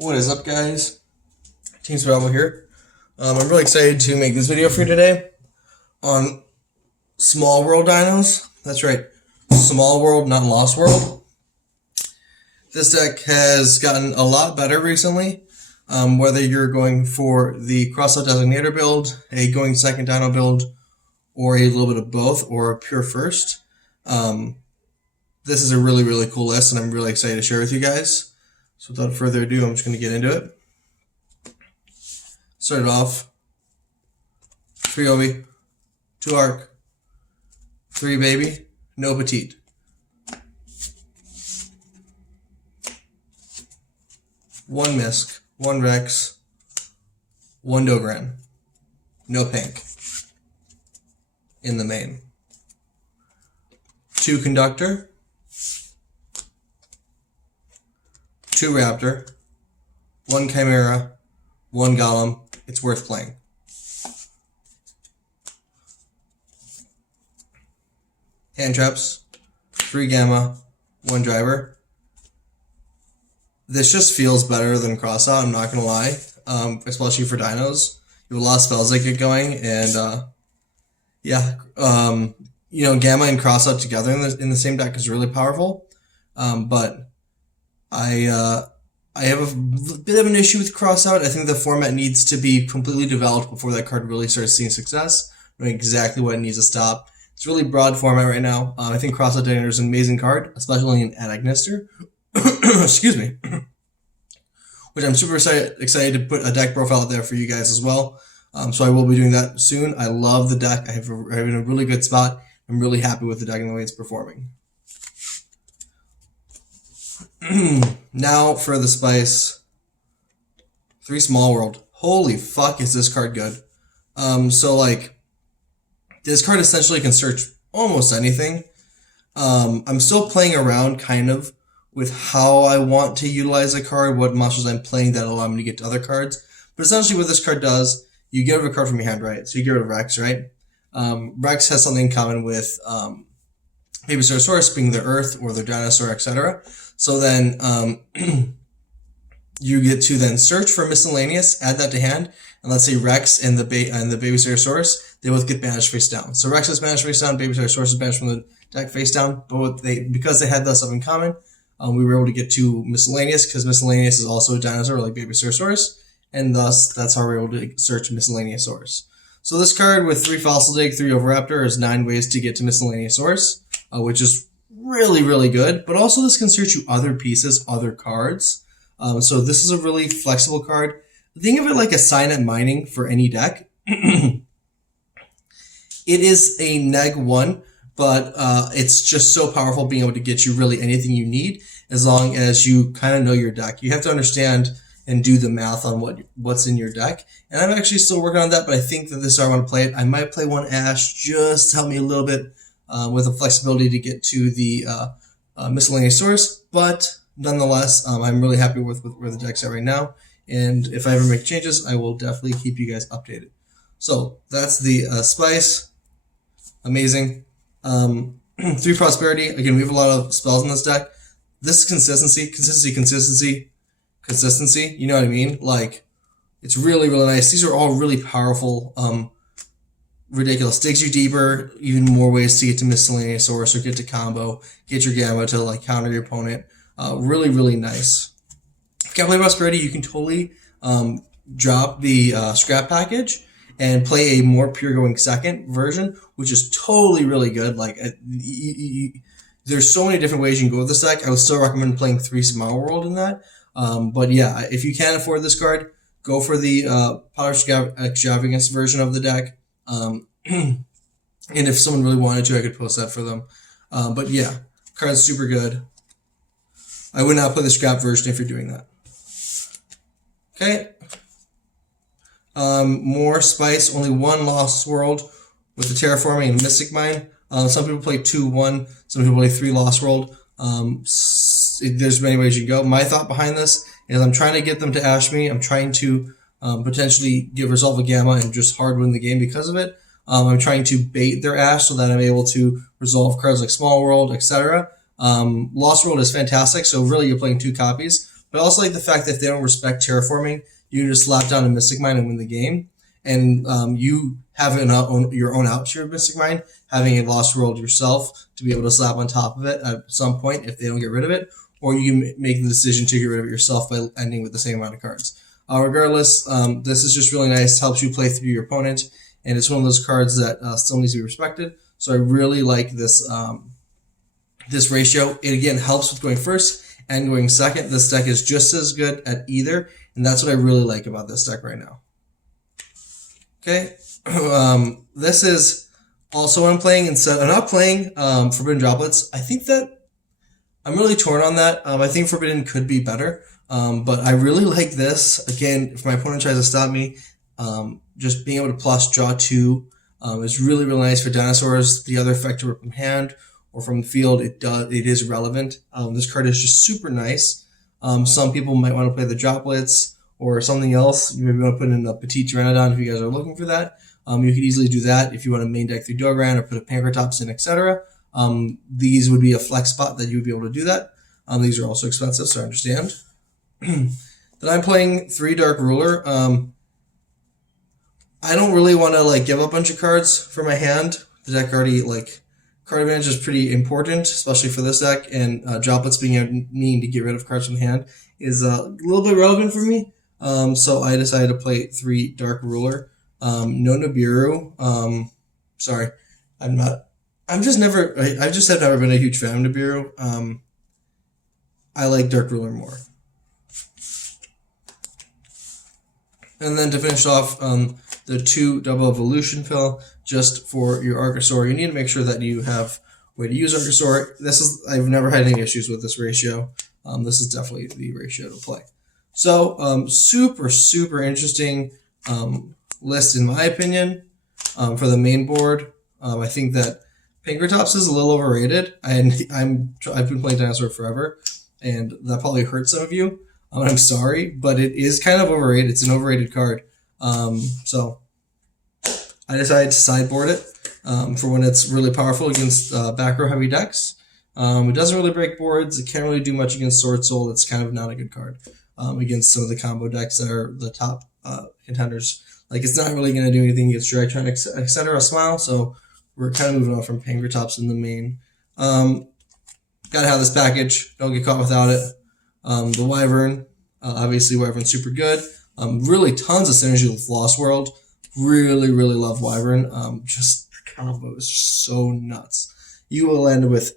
What is up, guys? Team Survival here. I'm really excited to make this video for you today on small world dinos. That's right, small world, not lost world. This deck has gotten a lot better recently. Whether you're going for the Crossout Designator build, a going second dino build, or a little bit of both, or a pure first. This is a really, really cool list, and I'm really excited to share with you guys. So without further ado, I'm just going to get into it. Start it off. 3 Obi, 2 Arc, 3 Baby, no Petite. One Misc, 1 Rex, 1 Dogran, no Pink in the main. 2 Conductor, 2 Raptor, 1 Chimera, 1 Golem. It's worth playing. Hand Traps, 3 Gamma, 1 Driver. This just feels better than Crossout, I'm not going to lie, especially for dinos. You have a lot of spells that get going, and Gamma and Crossout together in the same deck is really powerful, but I have a bit of an issue with Crossout. I think the format needs to be completely developed before that card really starts seeing success, knowing exactly what it needs to stop. It's a really broad format right now. I think Crossout Designator is an amazing card, especially in Agnister. Excuse me. Which I'm super excited to put a deck profile out there for you guys as well. So I will be doing that soon. I love the deck. I'm in a really good spot. I'm really happy with the deck and the way it's performing. Now for the spice. 3 Small World. Holy fuck, is this card good. This card essentially can search almost anything. I'm still playing around kind of with how I want to utilize a card, what monsters I'm playing that allow me to get to other cards. But essentially what this card does, you get rid of a card from your hand, right? So you get rid of Rex, right? Rex has something in common with Baby Stegosaurus being their Earth or their dinosaur, etc. So then you get to then search for miscellaneous, add that to hand, and let's say Rex and the Baby Stegosaurus, they both get banished face down. So Rex is banished face down, Baby Stegosaurus is banished from the deck face down, but because they had that stuff in common, we were able to get to miscellaneous, because miscellaneous is also a dinosaur like Baby Stegosaurus, and thus that's how we're able to search Miscellaneousaurus. So this card with 3 Fossil Dig, 3 Oviraptor is 9 ways to get to Miscellaneousaurus, which is really, really good. But also this can search you other pieces, other cards. So this is a really flexible card. Think of it like a Signet Mining for any deck. It is a neg 1, but it's just so powerful being able to get you really anything you need as long as you kind of know your deck. You have to understand and do the math on what's in your deck. And I'm actually still working on that, but I think that this is how I want to play it. I might play 1 Ash just to help me a little bit with the flexibility to get to the Miscellaneousaurus, but nonetheless, I'm really happy with where the deck's at right now. And if I ever make changes, I will definitely keep you guys updated. So that's the Spice. Amazing. 3 Prosperity. Again, we have a lot of spells in this deck. This is consistency. You know what I mean? Like, it's really, really nice. These are all really powerful, ridiculous. Digs you deeper, even more ways to get to Miscellaneousaurus or get to combo, get your Gamma to like counter your opponent. Really, really nice. If you can't play Prosperity, you can totally drop the scrap package and play a more pure going second version, which is totally really good. Like, there's so many different ways you can go with this deck. I would still recommend playing 3 Small World in that. But yeah, if you can't afford this card, go for the Power Extravagance version of the deck. And if someone really wanted to, I could post that for them. But yeah, card's super good. I would not play the scrap version if you're doing that. Okay. More spice, only 1 Lost World with the Terraforming and Mystic Mine. Some people play 2-1, some people play 3 Lost World. There's many ways you can go. My thought behind this is I'm trying to get them to Ash me. I'm trying to potentially give Resolve a Gamma and just hard win the game because of it. I'm trying to bait their Ash so that I'm able to resolve cards like Small World, etc. Lost World is fantastic, so really you're playing 2 copies. but I also like the fact that if they don't respect terraforming, you just slap down a Mystic Mine and win the game. And you have your own out to your Mystic Mine, having a Lost World yourself to be able to slap on top of it at some point if they don't get rid of it, or you can make the decision to get rid of it yourself by ending with the same amount of cards. Regardless, this is just really nice. Helps you play through your opponent, and it's one of those cards that still needs to be respected. So I really like this this ratio. It again helps with going first and going second. This deck is just as good at either, and that's what I really like about this deck right now. Okay, this is also what I'm playing instead. I'm not playing Forbidden Droplets. I think that I'm really torn on that. I think Forbidden could be better, but I really like this. Again, if my opponent tries to stop me, just being able to plus draw 2 is really, really nice for dinosaurs. The other effect to rip from hand or from the field, it is relevant. This card is just super nice. Some people might want to play the Droplets or something else. You maybe want to put in a Petite Pteranodon if you guys are looking for that. You could easily do that if you want to main deck through Dogoran or put a Pankratops in, etc. These would be a flex spot that you would be able to do that. These are also expensive, so I understand. Then I'm playing 3 Dark Ruler. I don't really want to give up a bunch of cards for my hand. The deck already card advantage is pretty important, especially for this deck, and Droplets being able to mean to get rid of cards from the hand is a little bit relevant for me. So I decided to play 3 Dark Ruler. No Nibiru. Sorry, I just have never been a huge fan of Nibiru. I like Dark Ruler more. And then to finish off, the 2 Double Evolution Pill, just for your Archosaur. You need to make sure that you have a way to use Archosaur. I've never had any issues with this ratio. This is definitely the ratio to play. So, super, super interesting list in my opinion for the main board. I think that Pankratops is a little overrated, and I've been playing Dinosaur forever, and that probably hurts some of you. I'm sorry, but it is kind of overrated. It's an overrated card. So I decided to sideboard it for when it's really powerful against back row heavy decks. It doesn't really break boards. It can't really do much against Sword Soul. It's kind of not a good card against some of the combo decks that are the top contenders. It's not really going to do anything against Drytron, etc. Smile, so we're kind of moving on from Pankratops in the main. Gotta have this package. Don't get caught without it. The Wyvern, obviously Wyvern's super good. Really tons of synergy with Lost World. Really, really love Wyvern. Just the combo is just so nuts. You will end with,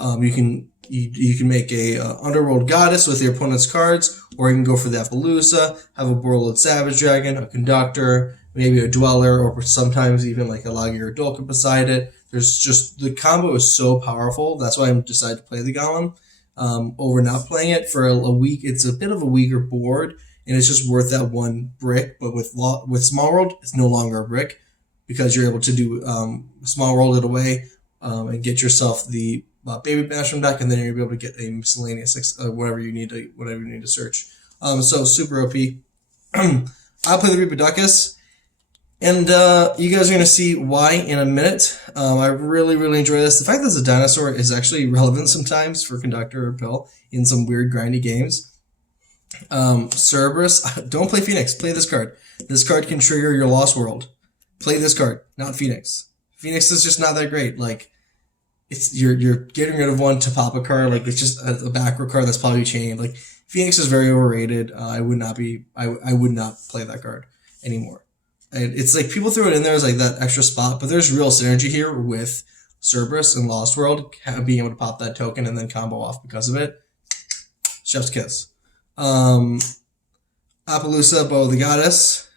you can make a Underworld Goddess with your opponent's cards, or you can go for the Appaloosa, have a Borreload Savage Dragon, a Conductor, maybe a Dweller, or sometimes even a Lagi or Dolka beside it. There's just, the combo is so powerful. That's why I decided to play the Golem over not playing it for a week. It's a bit of a weaker board, and it's just worth that 1 brick. But with Small World, it's no longer a brick because you're able to do Small World it away and get yourself the Baby Bash from deck, and then you'll be able to get a miscellaneous whatever you need to search. So super OP. I'll play the Reproducus, and you guys are going to see why in a minute. I really, really enjoy this. The fact that it's a dinosaur is actually relevant sometimes for Conductor or Pill in some weird grindy games. Cerberus, don't play Phoenix. Play this card. This card can trigger your Lost World. Play this card, not Phoenix. Phoenix is just not that great. You're getting rid of one to pop a card. It's just a back row card that's probably chained. Phoenix is very overrated. I would not play that card anymore. And it's people throw it in there as that extra spot, but there's real synergy here with Cerberus and Lost World being able to pop that token and then combo off because of it. Chef's kiss. Appaloosa, Bow the Goddess,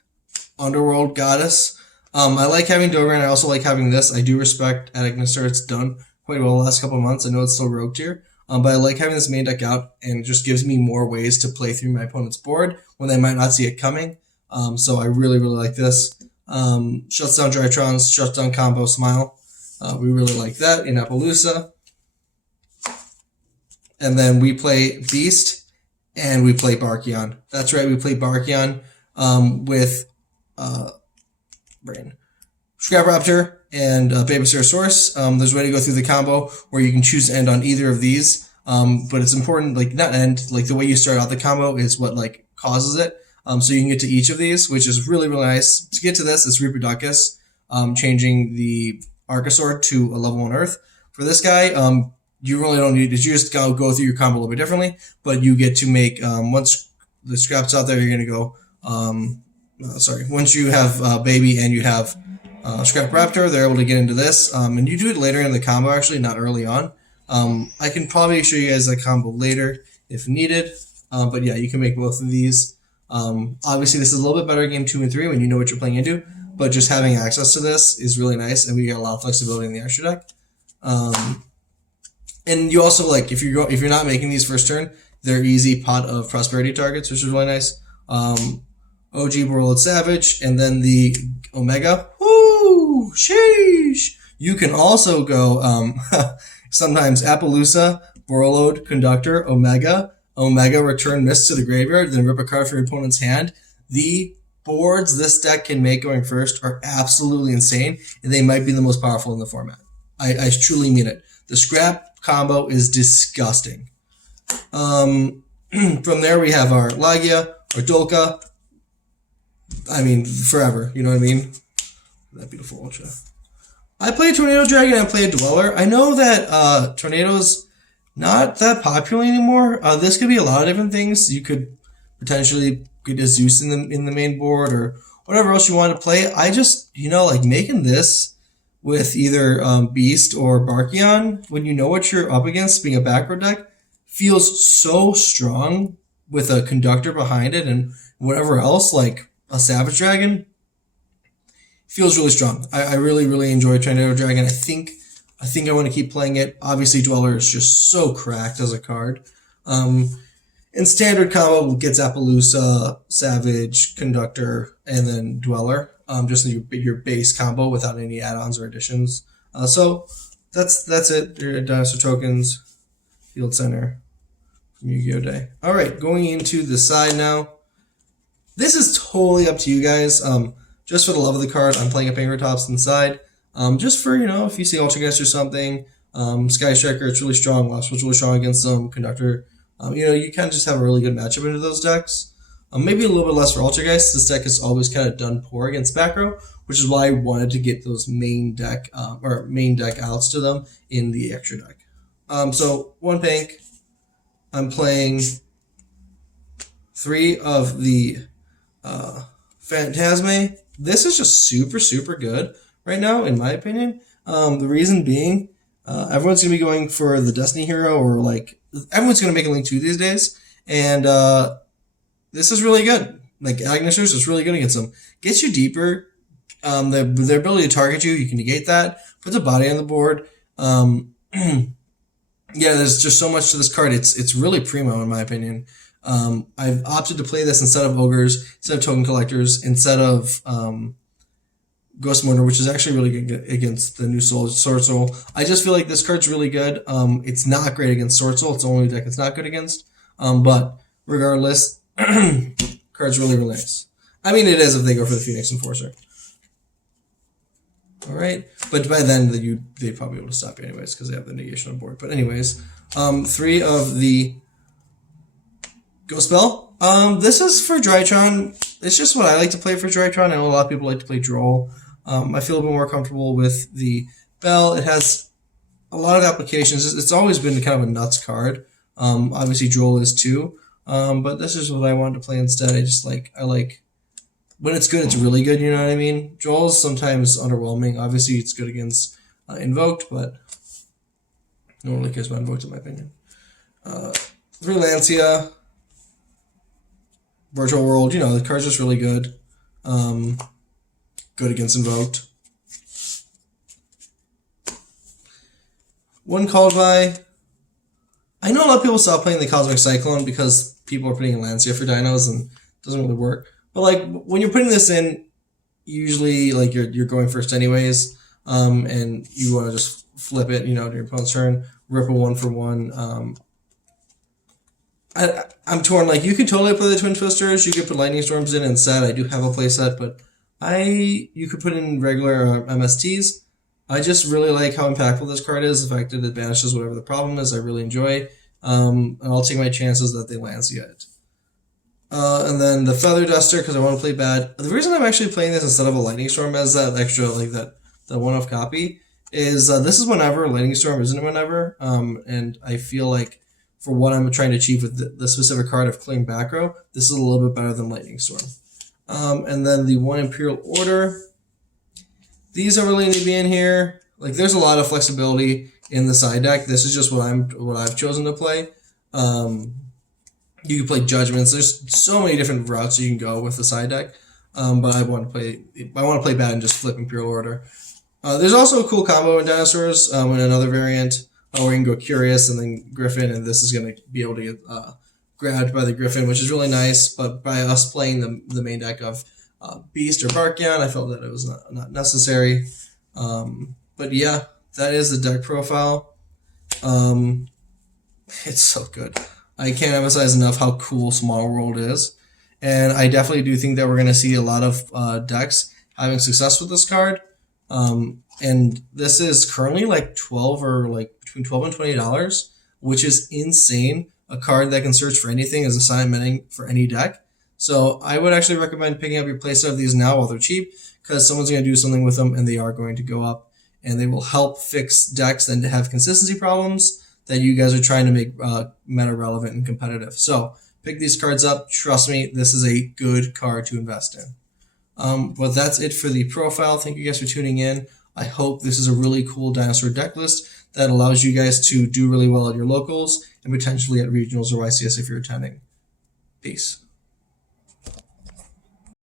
Underworld Goddess. I like having Dogoran. I also like having this. I do respect Agnestar. It's done quite well the last couple of months. I know it's still rogue tier, but I like having this main deck out, and it just gives me more ways to play through my opponent's board when they might not see it coming. So I really, really like this. Shuts down Drytrons, shuts down combo Smile. We really like that in Appaloosa. And then we play Beast, and we play Barkion. That's right, we play Barkion with Brain. Scrap Raptor and Babysaurus. There's a way to go through the combo where you can choose to end on either of these. But it's important, like not end, like the way you start out the combo is what like causes it. So you can get to each of these, which is really, really nice. To get to this, it's Reproducus, changing the Archosaur to a level 1 Earth. For this guy, you really don't need it. You just go through your combo a little bit differently, but you get to make, once the scrap's out there, you're going to go, once you have Baby and you have Scrap Raptor, they're able to get into this. And you do it later in the combo, actually, not early on. I can probably show you guys that combo later if needed. But yeah, you can make both of these. Obviously, this is a little bit better in game 2 and 3 when you know what you're playing into. But just having access to this is really nice, and we get a lot of flexibility in the extra deck. And you also, like, if you're not making these first turn, they're easy Pot of Prosperity targets, which is really nice. OG Borreload Savage, and then the Omega. Woo! Sheesh! You can also go sometimes Appaloosa, Borreload, Conductor, Omega, return Mist to the graveyard, then rip a card from your opponent's hand. The boards this deck can make going first are absolutely insane, and they might be the most powerful in the format. I truly mean it. The scrap combo is disgusting. From there, we have our Lagia, our Dolka. I mean, forever. You know what I mean? That beautiful Ultra. I play a Tornado Dragon and I play a Dweller. I know that Tornado's not that popular anymore. This could be a lot of different things. You could potentially get a Zeus in the main board or whatever else you want to play. I just, like making this with either Beast or Barkion, when you know what you're up against, being a backrow deck, feels so strong with a Conductor behind it and whatever else, like a Savage Dragon, feels really strong. I really, really enjoy Tornado Dragon. I think I want to keep playing it. Obviously, Dweller is just so cracked as a card. In standard combo, gets Appaloosa, Savage, Conductor, and then Dweller. Just your base combo without any add-ons or additions. So that's it. Your dinosaur tokens, Field Center from Yu-Gi-Oh! Day. All right, going into the side now. This is totally up to you guys. Just for the love of the card, I'm playing a Fingertops inside. Just for, if you see Ultrageist or something, Sky Striker, it's really strong. Lost was really strong against them. Conductor, you kind of just have a really good matchup into those decks. Maybe a little bit less for Ultrageist. This deck has always kind of done poor against back row, which is why I wanted to get those main deck outs to them in the extra deck. So one pink. I'm playing 3 of the Phantasme. This is just super, super good right now, in my opinion. The reason being, everyone's going to be going for the Destiny Hero, or everyone's going to make a Link 2 these days, and this is really good. Like, Agnesers is really good against them. Gets you deeper. Their ability to target you can negate that. Puts a body on the board. Yeah, there's just so much to this card. It's really primo, in my opinion. I've opted to play this instead of Ogres, instead of Token Collectors, instead of Ghost Mourner, which is actually really good against the new Sword Soul. I just feel like this card's really good. It's not great against Sword Soul. It's the only deck it's not good against. But regardless, card's really, really nice. I mean, it is if they go for the Phoenix Enforcer. All right, but by then they'd probably be able to stop you anyways because they have the negation on board. But anyways, 3 of the Ghost Bell. This is for Drytron. It's just what I like to play for Drytron. I know a lot of people like to play Droll. I feel a bit more comfortable with the Bell. It has a lot of applications. It's always been kind of a nuts card. Obviously Droll is too. But this is what I wanted to play instead. I like when it's good, it's really good, you know what I mean? Droll is sometimes underwhelming. Obviously it's good against Invoked, but no one really cares about Invoked in my opinion. 3 Lancia. Virtual World, the card's just really good. Good against Invoked. 1 Called By. I know a lot of people stop playing the Cosmic Cyclone because people are putting in Lancia for dinos and it doesn't really work. But when you're putting this in, usually you're going first anyways, and you want to just flip it, to your opponent's turn, rip a 1-for-1. I'm torn. You could totally play the Twin Twisters. You could put Lightning Storms in instead. I do have a playset, but you could put in regular MSTs. I just really like how impactful this card is. The fact that it banishes whatever the problem is, I really enjoy. and I'll take my chances that they lands yet. And then the Feather Duster, because I want to play bad. The reason I'm actually playing this instead of a Lightning Storm as that extra, like that one-off copy, is this is whenever. Lightning Storm isn't whenever. And I feel like for what I'm trying to achieve with the specific card of clearing back row, this is a little bit better than Lightning Storm. And then the 1 Imperial Order. These are really need to be in here. Like, there's a lot of flexibility in the side deck. This is just what I've chosen to play. You can play Judgments. There's so many different routes you can go with the side deck. But I want to play bad and just flip Imperial Order. There's also a cool combo in Dinosaurs in another variant where you can go Curious and then Griffin, and this is going to be able to get grabbed by the Griffin, which is really nice. But by us playing the main deck of Beast or Barkion, I felt that it was not necessary. But yeah, that is the deck profile. It's so good. I can't emphasize enough how cool Small World is. And I definitely do think that we're going to see a lot of decks having success with this card. And this is currently like 12 or like between $12 and $20, which is insane. A card that can search for anything is assignmenting for any deck. So I would actually recommend picking up your playset of these now while they're cheap, because someone's going to do something with them and they are going to go up, and they will help fix decks that have consistency problems that you guys are trying to make meta relevant and competitive. So pick these cards up. Trust me, this is a good card to invest in. But that's it for the profile. Thank you guys for tuning in. I hope this is a really cool dinosaur deck list that allows you guys to do really well at your locals and potentially at regionals or YCS if you're attending. Peace.